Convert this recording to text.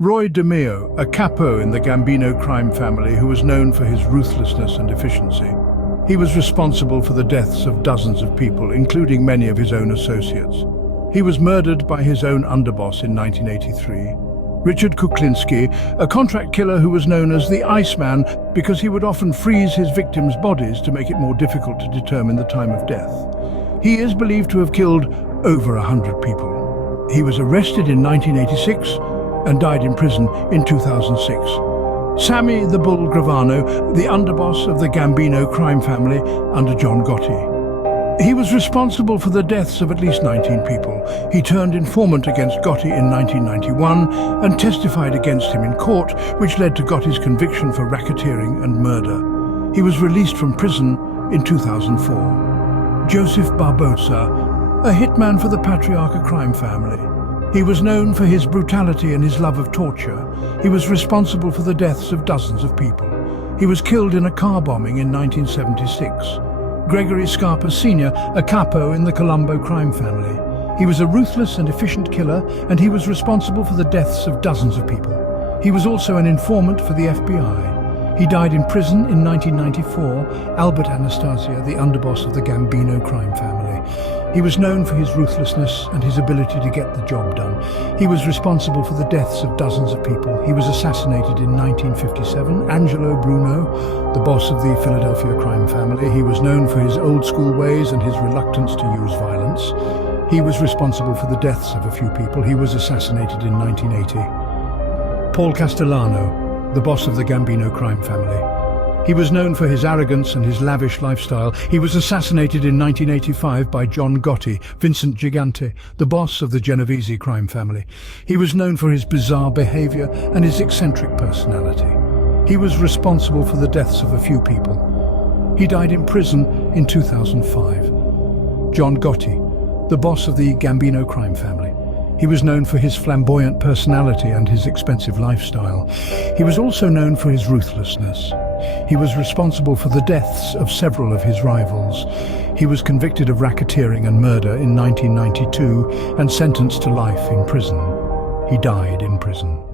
Roy DeMeo, a capo in the Gambino crime family who was known for his ruthlessness and efficiency. He was responsible for the deaths of dozens of people, including many of his own associates. He was murdered by his own underboss in 1983. Richard Kuklinski, a contract killer who was known as the Iceman because he would often freeze his victims' bodies to make it more difficult to determine the time of death. He is believed to have killed over 100 people. He was arrested in 1986 and died in prison in 2006. Sammy the Bull Gravano, the underboss of the Gambino crime family under John Gotti. He was responsible for the deaths of at least 19 people. He turned informant against Gotti in 1991 and testified against him in court, which led to Gotti's conviction for racketeering and murder. He was released from prison in 2004. Joseph Barboza, a hitman for the Patriarca crime family. He was known for his brutality and his love of torture. He was responsible for the deaths of dozens of people. He was killed in a car bombing in 1976. Gregory Scarpa Sr, a capo in the Colombo crime family. He was a ruthless and efficient killer, and he was responsible for the deaths of dozens of people. He was also an informant for the FBI. He died in prison in 1994. Anastasia, the underboss of the Gambino crime family. He was known for his ruthlessness and his ability to get the job done. He was responsible for the deaths of dozens of people. He was assassinated in 1957. Angelo Bruno, the boss of the Philadelphia crime family. He was known for his old-school ways and his reluctance to use violence. He was responsible for the deaths of a few people. He was assassinated in 1980. Paul Castellano, the boss of the Gambino crime family. He was known for his arrogance and his lavish lifestyle. He was assassinated in 1985 by John Gotti, Vincent Gigante, the boss of the Genovese crime family. He was known for his bizarre behavior and his eccentric personality. He was responsible for the deaths of a few people. He died in prison in 2005. John Gotti, the boss of the Gambino crime family. He was known for his flamboyant personality and his expensive lifestyle. He was also known for his ruthlessness. He was responsible for the deaths of several of his rivals. He was convicted of racketeering and murder in 1992 and sentenced to life in prison. He died in prison.